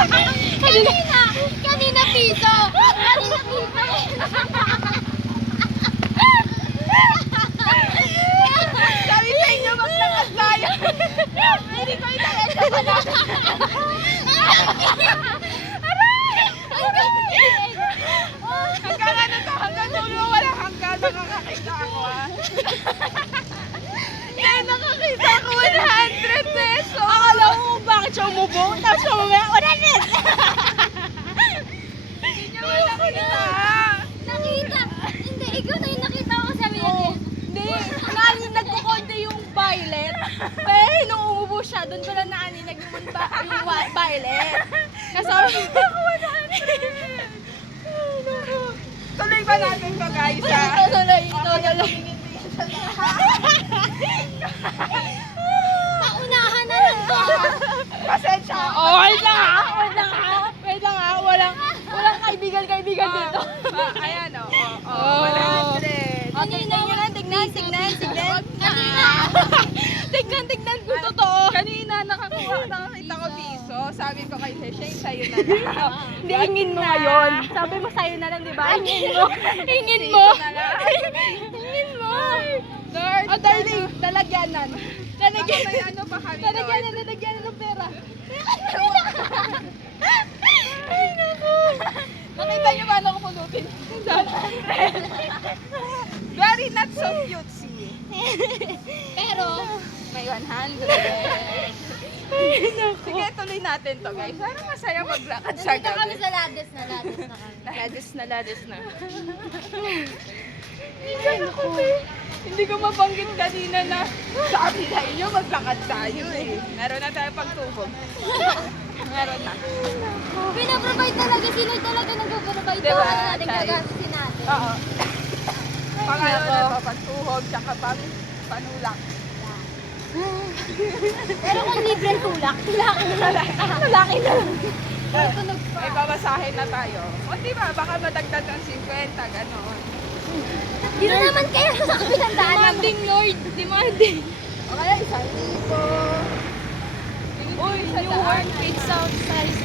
Kanina piso. Kanina piso. Sabi sa inyo, maglakad tayo. Hindi ko itakasya pa na. Hanggang ano to, hanggang dulo, wala hanggang nakakakita ako ah. Dahil nakakita ako 100 pesos. Akala mo kung bakit siya umubo, tapos siya umaya, 100! Hindi niya wala kita. Nakita. Hindi, ikaw na yung nakita ko sabi niya. Hindi, nagkukonte yung violet. Pero nung umubo siya, doon ko lang naaninag yung violet. Kasama ako 100! Tuloy ba natin to guys ha? Tuloy. Paunahan na lang to. Pasensya. Oh, wait lang ha. Walang kaibigan dito. Ayan o. 100. Tignan. Tignan kung totoo. Kanina nakakita ko piso. Sabi ko kay Sheshay, sa'yo na lang. Hindi, hingin mo ngayon. Sabi mo sa'yo na lang, di ba? Hingin mo. Hingin mo. Lord. Oh, darling, lalagyanan. Lalagyanan ng pera. Ay, naku. Nakita niyo ba ako pulutin? Very not so cutesy. Pero, May 100. Sige, tuloy natin to guys. Sana masaya maglakad sa nandito kami gabi. sa Lades na kami. Lades na. Hindi ko mabanggit kanina na sabi na inyo maglakad tayo eh. Meron na tayo pagtubog. Meron na. Pinaprovide talaga, sino talaga nag-provide Diba, to natin Chay? gagastusin natin. Oo. Pangalawa na to, pagtuhog, tsaka panulak. Pero kung libreng tulak, Lalaki na lang. tunog pa. May babasahin na tayo. O di ba, baka madagdag ng 50, gano'n. Dito naman kayo sa kabilang daan. Demanding, Lord. Demanding. O kaya, 1,000. Uy, New World Kids South Size.